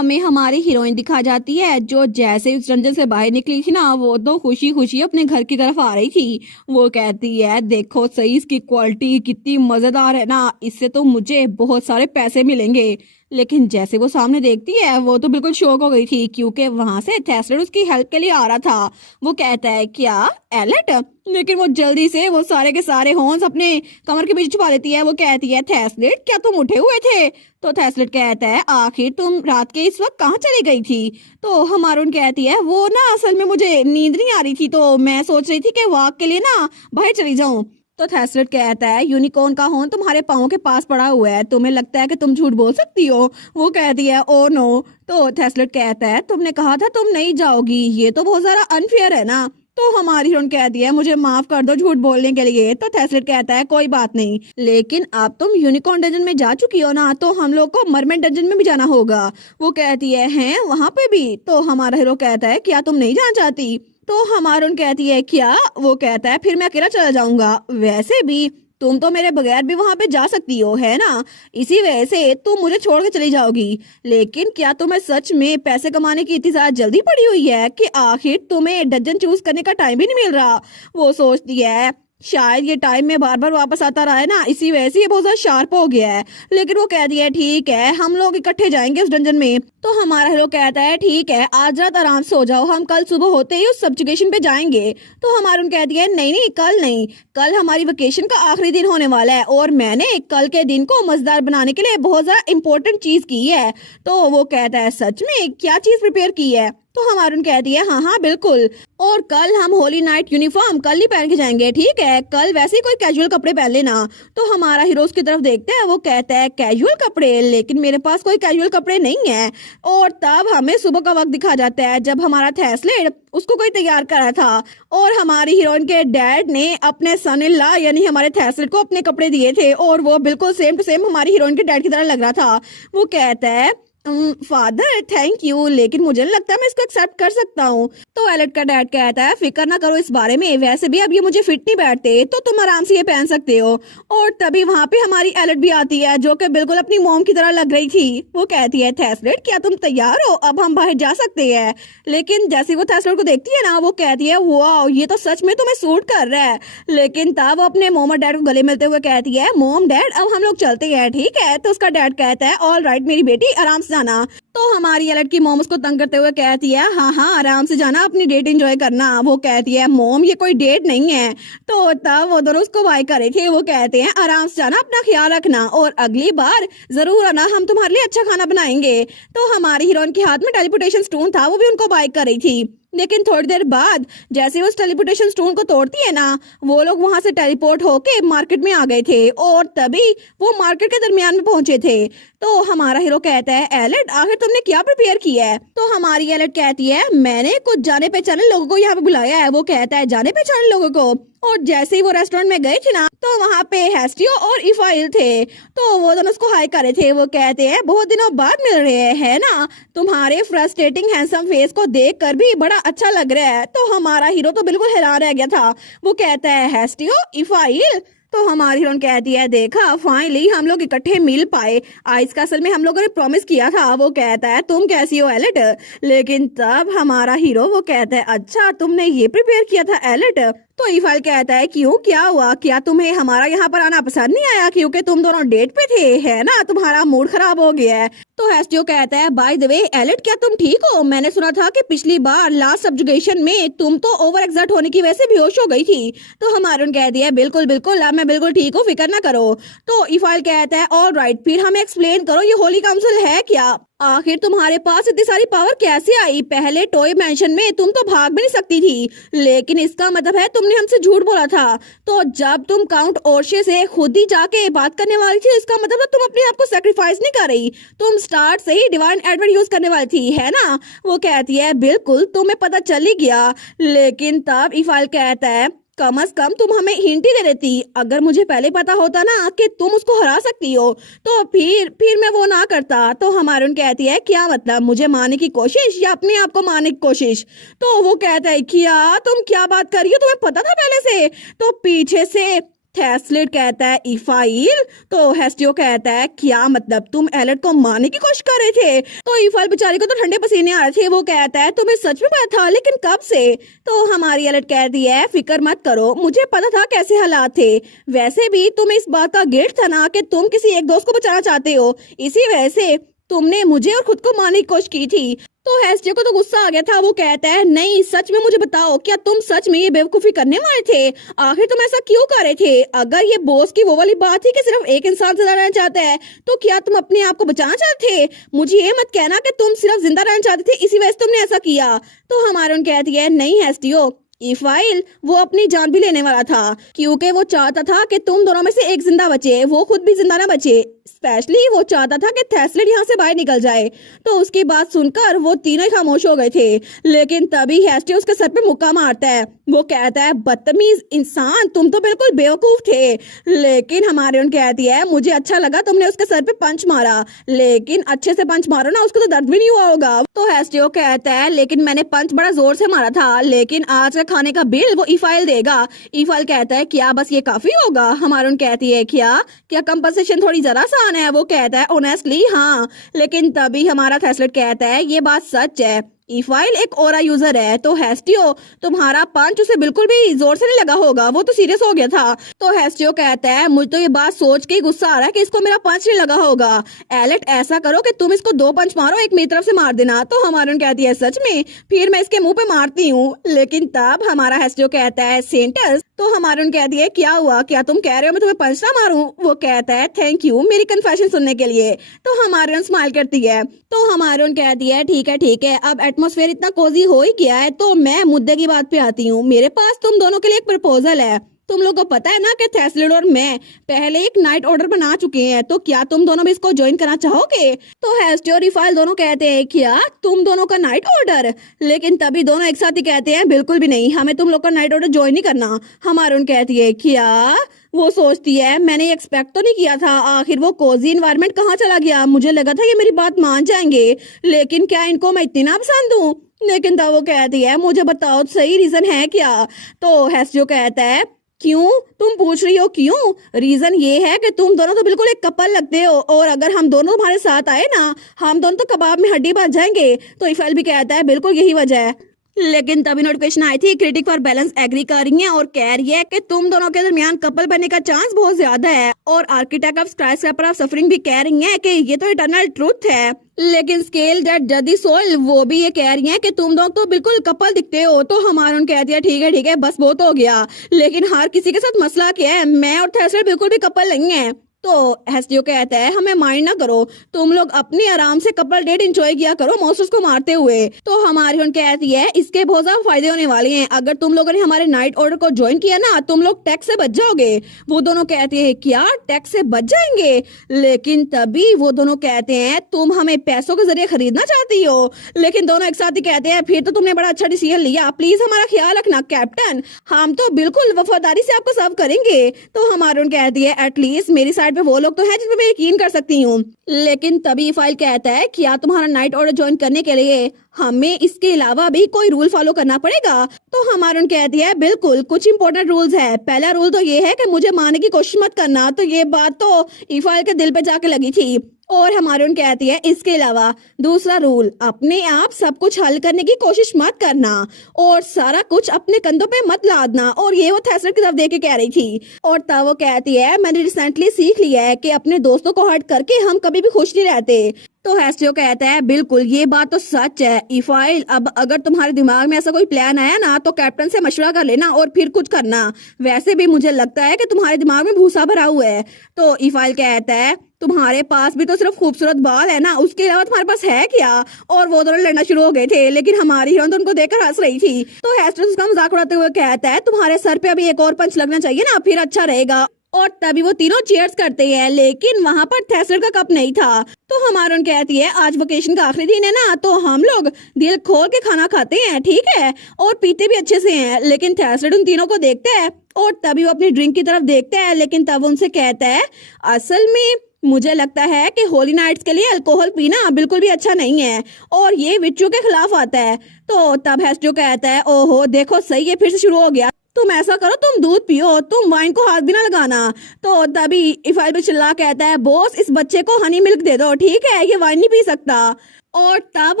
हमें हमारी हीरोइन दिखा जाती है जो जैसे उस रंजन से बाहर निकली थी ना, वो तो खुशी खुशी अपने घर की तरफ आ रही थी। वो कहती है देखो सही इसकी क्वालिटी कितनी मजेदार है ना, इससे तो मुझे बहुत सारे पैसे मिलेंगे। लेकिन जैसे वो सामने देखती है वो तो बिल्कुल शॉक हो गई थी क्योंकि वहां से थेस्लेट उसकी हेल्प के लिए आ रहा था। वो कहता है क्या एलेट, लेकिन वो जल्दी से वो सारे के सारे हॉर्न्स अपने कमर के पीछे छुपा लेती है। वो कहती है थेस्लेट क्या तुम उठे हुए थे? तो थेस्लेट कहता है आखिर तुम रात के इस वक्त कहाँ चली गई थी? तो हमारून कहती है वो ना असल में मुझे नींद नहीं आ रही थी तो मैं सोच रही थी कि वॉक के लिए ना बाहर चली जाऊं। तो थेस्लेट कहता है यूनिकॉर्न का हॉर्न तुम्हारे पाँव के पास पड़ा हुआ है, तुम्हें लगता है कि तुम झूठ बोल सकती हो? वो कहती है ओ नो। तो थेस्लेट कहता है तुमने कहा था तुम नहीं जाओगी, ये तो बहुत ज्यादा अनफेयर है ना। तो हमारी हीरोइन कहती है मुझे माफ कर दो झूठ बोलने के लिए। तो थेस्लेट कहता है कोई बात नहीं, लेकिन अब तुम यूनिकॉर्न डंजन में जा चुकी हो ना, तो हम लोग को मरमेड डंजन में भी जाना होगा। वो कहती है हैं वहां पे भी? तो हमारा हीरो कहता है क्या तुम नहीं जाना चाहती? तो हमारून कहती है क्या? वो कहता है फिर मैं अकेला चला जाऊंगा, वैसे भी तुम तो मेरे बगैर भी वहां पे जा सकती हो है ना, इसी वजह से तुम मुझे छोड़ के चली जाओगी। लेकिन क्या तुम्हें सच में पैसे कमाने की इतनी ज्यादा जल्दी पड़ी हुई है कि आखिर तुम्हें डजन चूज करने का टाइम भी नहीं मिल रहा? वो सोचती है शायद ये टाइम में बार बार वापस आता रहा है ना, इसी वजह से ये बहुत ज्यादा शार्प हो गया है। लेकिन वो कहती है ठीक है हम लोग इकट्ठे जाएंगे उस डंजन में। तो हमारा हीरो कहता है ठीक है आज रात आराम से हो जाओ, हम कल सुबह होते ही उस सब्जुगेशन पे जाएंगे। तो हमारून कहती है नहीं नहीं कल नहीं, कल हमारी वेकेशन का आखिरी दिन होने वाला है और मैंने कल के दिन को मजेदार बनाने के लिए बहुत ज्यादा इंपॉर्टेंट चीज की है। तो वो कहता है सच में क्या चीज प्रिपेयर की है? तो हमारून कहती है हाँ हाँ बिल्कुल, और कल हम होली नाइट यूनिफॉर्म कल ही पहन के जाएंगे, ठीक है कल वैसे ही कोई कैजुअल कपड़े पहन लेना। तो हमारा हीरो उसकी तरफ देखते हैं, वो कहता है कैजुअल कपड़े, लेकिन मेरे पास कोई कैजुअल कपड़े नहीं है। और तब हमें सुबह का वक्त दिखा जाता है जब हमारा थेस्लेट उसको कोई तैयार कर रहा था और हमारी हीरोइन के डैड ने अपने सन इन लॉ यानी हमारे थेस्लेट को अपने कपड़े दिए थे और वो बिल्कुल सेम टू सेम हमारी हीरोइन के डैड की तरह लग रहा था। वो कहता है फादर थैंक यू, लेकिन मुझे नहीं लगता मैं इसको एक्सेप्ट कर सकता हूँ। तो एलेट का डैड कहता है फिक्र ना करो इस बारे में, वैसे भी अब ये मुझे फिट नहीं बैठते तो तुम आराम से ये पहन सकते हो। और तभी वहां पे हमारी एलेट भी आती है जो कि बिल्कुल अपनी मॉम की तरह लग रही थी। वो कहती है थेस्लेट क्या तुम तैयार हो, अब हम बाहर जा सकते हैं? लेकिन जैसे वो थेस्लेट को देखती है ना, वो कहती है वाह ये तो सच में तुम्हें सूट कर रहा है। लेकिन तब वो अपने मॉम और डैड को गले मिलते हुए कहती है मॉम डैड अब हम लोग चलते हैं, ठीक है? तो उसका डैड कहता है ऑल राइट मेरी बेटी आराम से जाना। तो हमारी एलेट की मॉम उसको तंग करते हुए कहती है हाँ हाँ आराम से जाना, अपनी डेट एंजॉय करना। वो कहती है मॉम ये कोई डेट नहीं है। तो तब वो दोनों उसको बाय कर रहे थे। वो कहते हैं आराम से जाना, अपना ख्याल रखना और अगली बार जरूर आना, हम तुम्हारे लिए अच्छा खाना बनाएंगे। तो हमारी हीरोइन के हाथ में टेलीपोर्टेशन स्टोन था, वो भी उनको बाय कर रही थी। लेकिन थोड़ी देर बाद जैसे वो उस टेलीपोर्टेशन स्टोन को तोड़ती है ना, वो लोग वहां से टेलीपोर्ट होके मार्केट में आ गए थे और तभी वो मार्केट के दरमियान में पहुंचे थे। तो हमारा हीरो कहता है एलेट आखिर तुमने क्या प्रिपेयर किया है? तो हमारी एलेट कहती है मैंने कुछ जाने पहचाने लोगों को यहाँ पे बुलाया है। वो कहता है जाने पहचाने लोगों को? और जैसे ही वो रेस्टोरेंट में गए थे ना, तो वहाँ पे हेस्टियो और इफाइल थे। तो वो दोनों उसको हाई कर रहे थे। वो कहते हैं बहुत दिनों बाद मिल रहे हैं ना, तुम्हारे फ्रस्ट्रेटिंग हैंडसम फेस को देख कर भी बड़ा अच्छा लग रहा है। तो हमारा हीरो तो बिल्कुल हैरान रह गया था। वो कहता है हेस्टियो इफाइल? तो हमारी हीरोइन कहती है देखा फाइनली हम लोग इकट्ठे मिल पाए, आज का असल में हम लोगों ने प्रॉमिस किया था। वो कहता है तुम कैसी हो एलेट? लेकिन तब हमारा हीरो वो कहता है अच्छा तुमने ये प्रिपेयर किया था एलेट? तो इफाइल कहता है क्यों क्या हुआ, क्या तुम्हें हमारा यहाँ पर आना पसंद नहीं आया क्योंकि तुम दोनों डेट पे थे है ना, तुम्हारा मूड खराब हो गया है? तो हेस्टियो कहता है बाय द वे एलेट क्या तुम ठीक हो? मैंने सुना था कि पिछली बार लास्ट सब्जुगेशन में तुम तो ओवर एक्सर्ट होने की वजह से बेहोश हो गई थी। तो हमारून कहती है बिल्कुल बिल्कुल अब मैं बिल्कुल ठीक हूँ, फिक्र ना करो। तो इफाइल कहता है ऑल राइट फिर हमें एक्सप्लेन करो ये होली काउंसिल है क्या, आखिर तुम्हारे पास इतनी सारी पावर कैसे आई? पहले टॉय मैंशन में तुम तो भाग भी नहीं सकती थी, लेकिन इसका मतलब है तुमने हमसे झूठ बोला था। तो जब तुम काउंट ओर्शे से खुद ही जाके बात करने वाली थी, इसका मतलब तुम अपने आप को सेक्रीफाइस नहीं कर रही, तुम स्टार्ट से ही डिवाइन एडवर्ड यूज करने वाली थी है ना? वो कहती है बिल्कुल तुम्हें पता चल ही गया। लेकिन तब इफाइल कहता है कम से कम तुम हमें हिंट ही दे देती, अगर मुझे पहले पता होता ना कि तुम उसको हरा सकती हो तो फिर मैं वो ना करता। तो हमारून कहती है क्या मतलब, मुझे मारने की कोशिश या अपने आप को मारने की कोशिश? तो वो कहता है क्या तुम क्या बात कर रही हो, तुम्हें पता था पहले से? तो पीछे से थेस्लिड कहता है इफाइल। तो हेस्टियो कहता है क्या मतलब, तुम एलेट को मारने की कोशिश कर रहे थे? तो इफाइल बेचारी को तो ठंडे पसीने आ रहे थे। वो कहता है तुम्हें सच में पता था, लेकिन कब से? तो हमारी एलेट कहती है फिक्र मत करो, मुझे पता था कैसे हालात थे। वैसे भी तुम्हें इस बात का गिल्ट था ना कि तुम किसी एक दोस्त को बचाना चाहते हो, इसी वजह से तुमने मुझे और खुद को मारने की कोशिश की थी। तो हेस्टियो को तो गुस्सा आ गया था। वो कहता है नहीं, सच में मुझे बताओ, क्या तुम सच में ये बेवकूफी करने वाले थे? आखिर तुम ऐसा क्यों कर रहे थे? अगर ये बॉस की वो वाली बात थी कि सिर्फ एक इंसान जिंदा रहना चाहता है, तो क्या तुम अपने आप को बचाना चाहते थे? मुझे ये मत कहना कि तुम सिर्फ जिंदा रहना चाहते थे, इसी वजह से तुमने ऐसा किया। तो हमारे कहती है नहीं हेस्टियो, इफाइल वो अपनी जान भी लेने वाला था, क्योंकि वो चाहता था कि तुम दोनों में से एक जिंदा बचे, वो खुद भी जिंदा ना बचे। स्पेशली वो चाहता था कि थेस्लिड यहाँ से बाहर निकल जाए। तो उसकी बात सुनकर वो तीनों ही खामोश हो गए थे। लेकिन तभी हेस्टियो उसके सर पे मुक्का मारता है। वो कहता है बदतमीज इंसान, तुम तो बिल्कुल बेवकूफ थे। लेकिन हमारे कहती है मुझे अच्छा लगा तुमने उसके सर पे पंच मारा, लेकिन अच्छे से पंच मारो ना, उसको तो दर्द भी नहीं हुआ होगा। तो हेस्टियो कहता है लेकिन मैंने पंच बड़ा जोर से मारा था, लेकिन आज का खाने का बिल वो इफाइल देगा। इफाइल कहता है क्या बस ये काफी होगा? हमारे कहती है क्या क्या कंपनसेशन थोड़ी जरा आसान है? वो कहता है ऑनेस्टली हाँ। लेकिन तभी हमारा थेस्लिड कहता है ये बात सच है, इफाइल एक ओरा यूजर है। तो हेस्टियो तुम्हारा पंच उसे बिल्कुल भी जोर से नहीं लगा होगा, वो तो सीरियस हो गया था। तो हेस्टियो कहता है मुझे तो ये बात सोच के गुस्सा आ रहा है कि इसको मेरा पंच नहीं लगा होगा। एलेट ऐसा करो कि तुम इसको 2 पंच मारो, एक मेरी तरफ से मार देना। तो हमारे कहती है सच में? फिर मैं इसके मुंह पे मारती हूँ। लेकिन तब हमारा हेस्टियो कहता है सेंटस। तो हमारे कहती है क्या हुआ, क्या तुम कह रहे हो मैं तुम्हें पंच ना मारूं? वो कहता है थैंक यू मेरी कन्फेशन सुनने के लिए। तो हमारे स्माइल करती है। तो हमारे कहती है ठीक है, अब एटमॉस्फेयर इतना कोजी हो ही गया है, तो मैं मुद्दे की बात पे आती हूँ। मेरे पास तुम दोनों के लिए एक प्रपोजल है। तुम लोगों को पता है ना कि थेस्लिड और मैं पहले एक नाइट ऑर्डर बना चुके हैं, तो क्या तुम दोनों भी इसको ज्वाइन करना चाहोगे? तो हेस्टियो और इफाइल दोनों कहते हैं क्या तुम दोनों का नाइट ऑर्डर? लेकिन तभी दोनों एक साथ ही कहते हैं बिल्कुल भी नहीं, हमें तुम लोग का नाइट ऑर्डर ज्वाइन नहीं करना। हमारे कहती है क्या? वो सोचती है मैंने एक्सपेक्ट तो नहीं किया था, आखिर वो कोजी इन्वायरमेंट कहाँ चला गया? मुझे लगा था ये मेरी बात मान जाएंगे, लेकिन क्या इनको मैं इतनी ना पसंद हूँ? लेकिन तब वो कहती है मुझे बताओ सही रीजन है क्या? तो हेस्टियो कहता है क्यों? तुम पूछ रही हो क्यों? रीजन ये है कि तुम दोनों तो बिल्कुल एक कपल लगते हो, और अगर हम दोनों तुम्हारे साथ आए ना, हम दोनों तो कबाब में हड्डी बन जाएंगे। तो इफाइल भी कहता है बिल्कुल यही वजह है। लेकिन तभी नोटिफिकेशन आई थी क्रिटिक फॉर बैलेंस एग्री कर रही है और कह रही है कि तुम दोनों के दरमियान कपल बनने का चांस बहुत ज्यादा है। और आर्किटेक्ट ऑफ स्काईस्क्रैपर ऑफ सफरिंग भी कह रही है कि ये तो इटर्नल ट्रूथ है। लेकिन स्केल दैट जदी सोल वो भी ये कह रही है कि तुम दोनों तो बिल्कुल कपल दिखते हो। तो हमारा कहती है ठीक है बस बहुत हो गया। लेकिन हर किसी के साथ मसला क्या है, मैं और थेस्लिड बिल्कुल भी कपल नहीं है। तो हेस्टियो कहता है हमें माइंड ना करो, तुम लोग अपने आराम से कपल डेट एंजॉय किया करो मॉन्स्टर्स को मारते हुए। तो हमारी कहती है इसके बहुत ज्यादा फायदे होने वाले हैं, अगर तुम लोगों ने हमारे नाइट ऑर्डर को ज्वाइन किया ना, तुम लोग टैक्स से बच जाओगे। वो दोनों कहते हैं क्या टैक्स से बच जाएंगे? लेकिन तभी वो दोनों कहते हैं तुम हमें पैसों के जरिए खरीदना चाहती हो। लेकिन दोनों एक साथ ही कहते हैं फिर तो तुमने बड़ा अच्छा डिसीजन लिया, प्लीज हमारा ख्याल रखना कैप्टन, हम तो बिल्कुल वफादारी से आपको सर्व करेंगे। तो हमारे कहती है एटलीस्ट मेरी साइड पे वो लोग तो हैं जिस पे मैं यकीन कर सकती हूँ। लेकिन तभी फाइल कहता है क्या तुम्हारा नाइट ऑर्डर ज्वाइन करने के लिए हमें इसके अलावा भी कोई रूल फॉलो करना पड़ेगा? तो हमारे कहती है बिल्कुल कुछ इंपॉर्टेंट रूल्स है। पहला रूल तो ये है कि मुझे मारने की कोशिश मत करना। तो ये बात तो इफाइल के दिल पे जाके लगी थी। और हमारे कहती है इसके अलावा दूसरा रूल, अपने आप सब कुछ हल करने की कोशिश मत करना और सारा कुछ अपने कंधों पे मत लादना। और ये वो थेस्लिड की तरफ देख के कह रही थी। और तब वो कहती है मैंने रिसेंटली सीख लिया है कि अपने दोस्तों को हर्ट करके हम कभी भी खुश नहीं रहते। तो हेस्टियो कहता है बिल्कुल ये बात तो सच है इफाइल, अब अगर तुम्हारे दिमाग में ऐसा कोई प्लान आया ना तो कैप्टन से मशवरा कर लेना और फिर कुछ करना। वैसे भी मुझे लगता है कि तुम्हारे दिमाग में भूसा भरा हुआ है। तो इफाइल कहता है तुम्हारे पास भी तो सिर्फ खूबसूरत बाल है ना, उसके अलावा तुम्हारे पास है क्या? और वो दोनों लड़ना शुरू हो गए थे, लेकिन हमारी हीरोइन तो उनको देखकर हंस रही थी। तो हेस्टियो उसका मजाक उड़ाते हुए कहता है तुम्हारे सर पे अभी एक और पंच लगना चाहिए ना, फिर अच्छा रहेगा। और तभी वो तीनों चीयर्स करते हैं, लेकिन वहाँ पर थेस्लिड का कप नहीं था। तो हमारे कहती है आज वेकेशन का आखिरी दिन है ना, तो हम लोग दिल खोल के खाना खाते हैं, ठीक है, और पीते भी अच्छे से हैं। लेकिन थेस्लिड उन तीनों को देखता है और तभी वो अपनी ड्रिंक की तरफ देखता है। लेकिन तब उनसे कहता है असल में मुझे लगता है कि होली नाइट्स के लिए अल्कोहल पीना बिल्कुल भी अच्छा नहीं है और ये विच्चू के खिलाफ आता है। तो तब हेस्टियो कहता है ओहो देखो सही है, फिर से शुरू हो गया। तुम ऐसा करो, तुम दूध पियो, तुम वाइन को हाथ भी ना लगाना। तो तभी इफ़ाइल भी चिल्ला कहता है, बॉस इस बच्चे को हनी मिल्क दे दो, ठीक है, ये वाइन नहीं पी सकता। और तब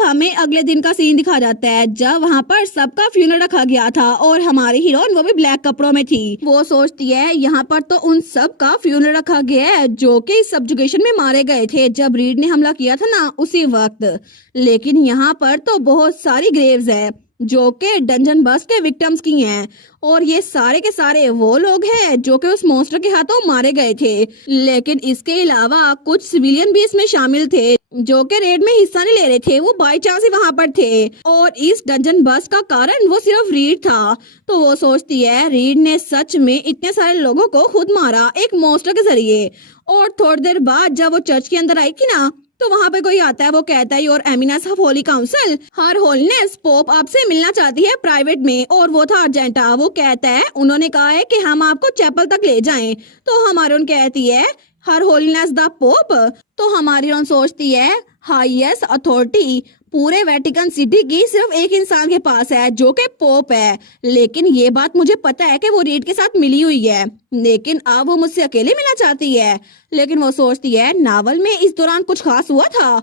हमें अगले दिन का सीन दिखा जाता है जब वहाँ पर सबका फ्यूनरल रखा गया था और हमारी हीरोइन वो भी ब्लैक कपड़ों में थी। वो सोचती है यहाँ पर तो उन सब का फ्यूनरल रखा गया है जो कि सब्जुगेशन में मारे गए थे जब रीड ने हमला किया था ना उसी वक्त। लेकिन यहाँ पर तो बहुत सारी ग्रेव्स है जो कि डंजन बस्ट के विक्टिम्स की हैं और ये सारे के सारे वो लोग हैं जो कि उस मॉन्स्टर के हाथों मारे गए थे। लेकिन इसके अलावा कुछ सिविलियन भी इसमें शामिल थे जो कि रेड में हिस्सा नहीं ले रहे थे, वो बाई चांस ही वहां पर थे और इस डंजन बस्ट का कारण वो सिर्फ रीड था। तो वो सोचती है रीड ने सच में इतने सारे लोगों को खुद मारा एक मॉन्स्टर के जरिए। और थोड़ी देर बाद जब वो चर्च के अंदर आई थी ना तो वहाँ पे कोई आता है, वो कहता है your eminence of Holi council, her holiness pope आपसे मिलना चाहती है प्राइवेट में। और वो था अर्जेंटा। वो कहता है उन्होंने कहा है कि हम आपको चैपल तक ले जाएं। तो हमारी उन कहती है हर होलीनेस द पोप। तो हमारी उन सोचती है हाईएस्ट अथॉरिटी पूरे वेटिकन सिटी की सिर्फ एक इंसान के पास है जो कि पोप है। लेकिन ये बात मुझे पता है कि वो रीड के साथ मिली हुई है, लेकिन अब वो मुझसे अकेले मिलना चाहती है। लेकिन वो सोचती है नावल में इस दौरान कुछ खास हुआ था।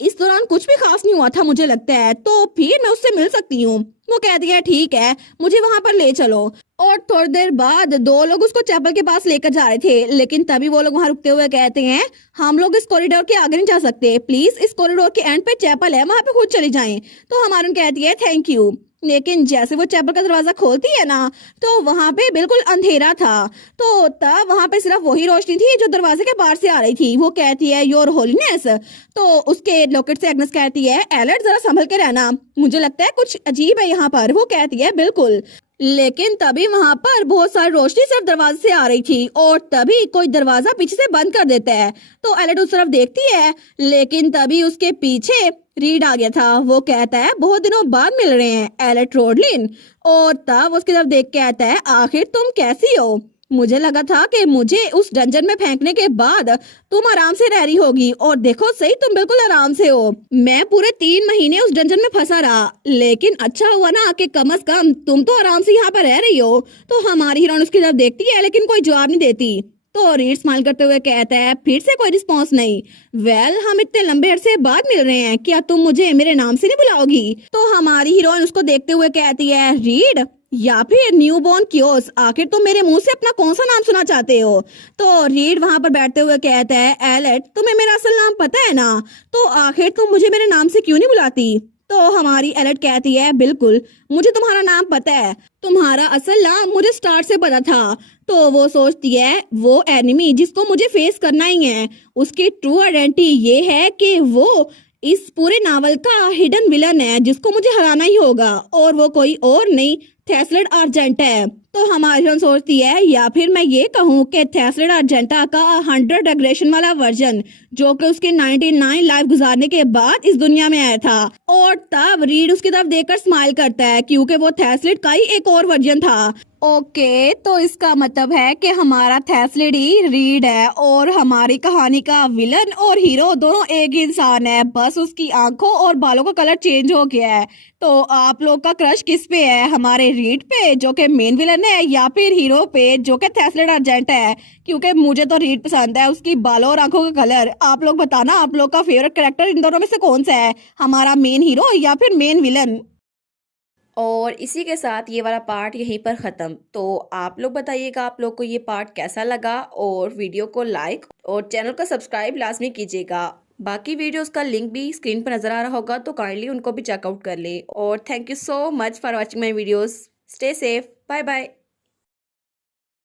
इस दौरान कुछ भी खास नहीं हुआ था मुझे लगता है, तो फिर मैं उससे मिल सकती हूँ। वो कहती है ठीक है मुझे वहां पर ले चलो। और थोड़ी देर बाद दो लोग उसको चैपल के पास लेकर जा रहे थे, लेकिन तभी वो लोग वहां रुकते हुए कहते हैं हम लोग इस कॉरिडोर के आगे नहीं जा सकते, प्लीज इस कॉरिडोर के एंड पे चैपल है, वहां पे खुद चली जाएं। तो हमारी कहती है थैंक यू। लेकिन जैसे वो चैपल का दरवाजा खोलती है ना तो वहां पे बिल्कुल अंधेरा था। तो तब वहां पे सिर्फ वही रोशनी थी जो दरवाजे के बाहर से आ रही थी। वो कहती है योर होलीनेस। तो उसके लॉकेट से एग्नेस कहती है एलर्ट जरा संभल के रहना, मुझे लगता है कुछ अजीब है यहाँ पर। वो कहती है बिल्कुल। लेकिन तभी वहां पर बहुत सारी रोशनी सिर्फ दरवाजे से आ रही थी और तभी कोई दरवाजा पीछे से बंद कर देता है। तो एलेट उस तरफ देखती है, लेकिन तभी उसके पीछे रीड आ गया था। वो कहता है बहुत दिनों बाद मिल रहे हैं एलेट रोडलिन। और तब उसकी तरफ देख के आता है आखिर तुम कैसी हो, मुझे लगा था कि मुझे उस डंजन में फेंकने के बाद तुम आराम से रह रही होगी और देखो सही तुम बिल्कुल आराम से हो। मैं पूरे 3 महीने उस डंजन में फंसा रहा, लेकिन अच्छा हुआ ना कि कम से कम तुम तो आराम से यहाँ पर रह रही हो। तो हमारी हीरोइन उसकी तरफ देखती है लेकिन कोई जवाब नहीं देती। तो रीड स्माइल करते हुए कहता है फिर से कोई रिस्पॉन्स नहीं। हम इतने लंबे अरसे बाद मिल रहे हैं, क्या तुम मुझे मेरे नाम से नहीं बुलाओगी? तो हमारी हीरोइन उसको देखते हुए कहती है रीड या फिर न्यू बॉर्न क्योस, आखिर तुम मेरे मुंह से अपना कौन सा नाम सुना चाहते हो? तो रीड वहां पर बैठते हुए कहता है एलेट तुम्हें मेरा असल नाम पता है ना, तो आखिर तुम मुझे मेरे नाम से क्यों नहीं बुलाती? तो हमारी एलेट कहती है बिल्कुल मुझे तुम्हारा नाम पता है, तुम्हारा असल नाम मुझे स्टार्ट से पता था। तो वो सोचती है वो एनिमी जिसको मुझे फेस करना ही है उसकी ट्रू आइडेंटिटी ये है कि वो इस पूरे नावल का हिडन विलन है जिसको मुझे हराना ही होगा और वो कोई और नहीं थेस्लेड आर्जेंटा है। तो हमारी जन सोचती है या फिर मैं ये कहूँ कि थेस्लेड आर्जेंटा का 100 एग्रेशन वाला वर्जन जो कि उसके 99 लाइफ गुजारने के बाद इस दुनिया में आया था। और तब रीड उसकी तरफ देखकर स्माइल करता है क्योंकि वो थेस्लेड का ही एक और वर्जन था। ओके तो इसका मतलब है कि हमारा थेस्लेड ही रीड है और हमारी कहानी का विलन और हीरो दोनों एक ही इंसान है, बस उसकी आंखों और बालों का कलर चेंज हो गया है। तो आप लोग का क्रश किस पे है, हमारे रीड पे जो कि मेन विलन है या फिर हीरो पे जो कि थेस्लेड आर्जेंटा है? क्योंकि मुझे तो रीड पसंद है, उसकी बालों और आंखों का कलर। आप लोग बताना आप लोग का फेवरेट कैरेक्टर इन दोनों में से कौन सा है, हमारा मेन हीरो या फिर मेन विलन? और इसी के साथ ये वाला पार्ट यहीं पर ख़त्म। तो आप लोग बताइएगा आप लोग को ये पार्ट कैसा लगा और वीडियो को लाइक और चैनल को सब्सक्राइब लाजमी कीजिएगा। बाकी वीडियोस का लिंक भी स्क्रीन पर नज़र आ रहा होगा तो काइंडली उनको भी चेकआउट कर लें। और thank you so much for watching my videos. Stay safe, bye bye.